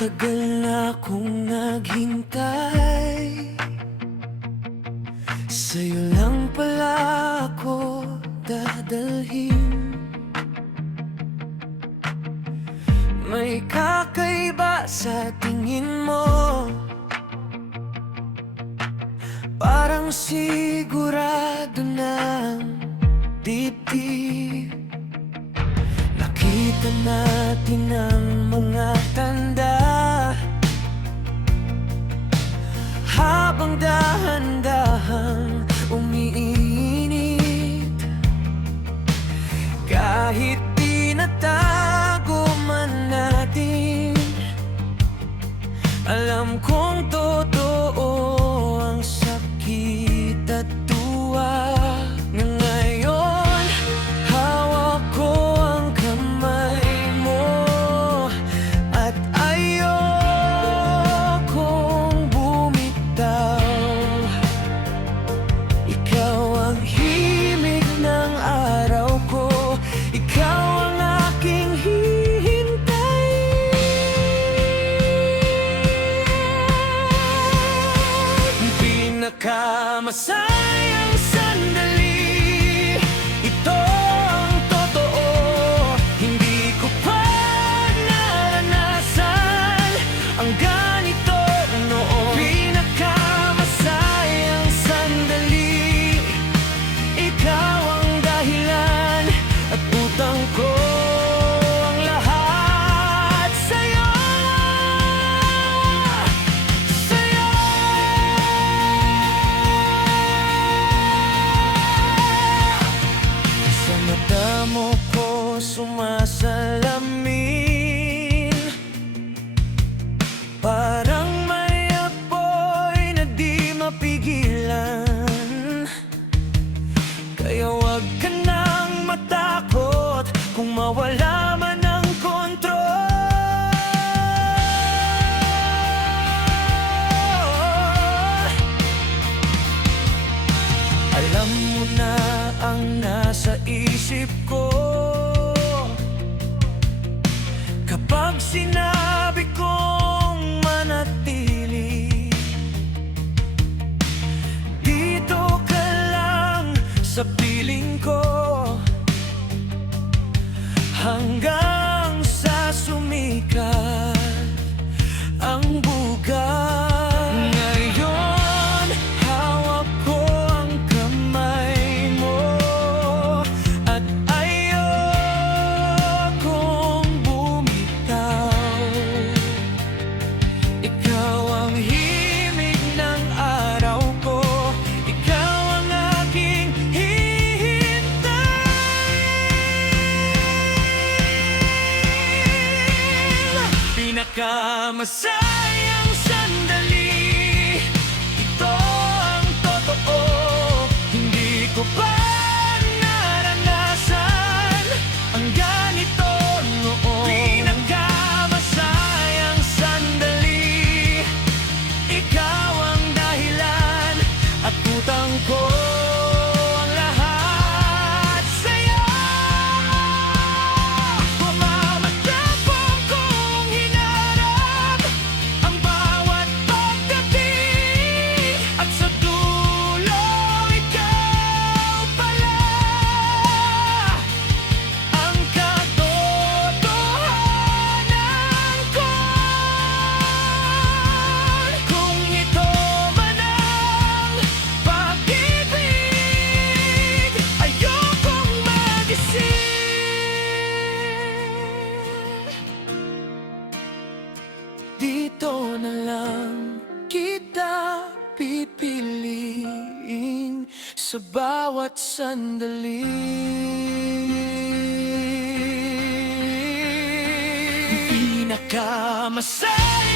Matagal na akong naghintay, sa'yo lang pala ako dadalhin. May kakaiba sa tingin mo, parang sigurado ng dibdib. Nakita natin ang mga tanda, habang dahan-dahang umiinit. Kahit tinatago man natin, alam kong totoo ang sakit at tuwa. Ngayon, hawak ko ang kamay mo, at ayokong bumitaw. Ikaw ang himig ng araw ko, ikaw ang aking hihintay. Pinakamasayang sandali, ito ang totoo. Hindi ko pa naranasan ang ganito noon. Pinakamasayang sandali, ikaw ang dahilan at utang ko ang lahat sa'yo. Sa'yo. Sa mata mo ko sumasalamin, parang may apoy na di mapigilan. Kaya wag ka nang matakot kung mawala man ang kontrol. Alam mo na ang nasa isip ko kapag sinabi kong manatili. Dito ka lang sa piling ko, hanggang sa sumikat ang bugat. Ngayon, hawak ko ang kamay mo, at ayokong bumitaw. Ikaw ang himig ng araw ko, ikaw ang aking hihintay. Pinakamasayang sandali, ito ang totoo. Hindi ko pa naranasan ang ganito noon. Pinakamasayang sandali, ikaw ang dahilan at utang ko ang lahat sa'yo. Mamatapang kong hinarap ang bawat pagdating, at sa dulo ikaw pala ang katotohanan ko. Kung ito man ang pag-ibig, ayokong magising. Dito na lang kita pipiliin sa bawat sandali. Pinakamasaya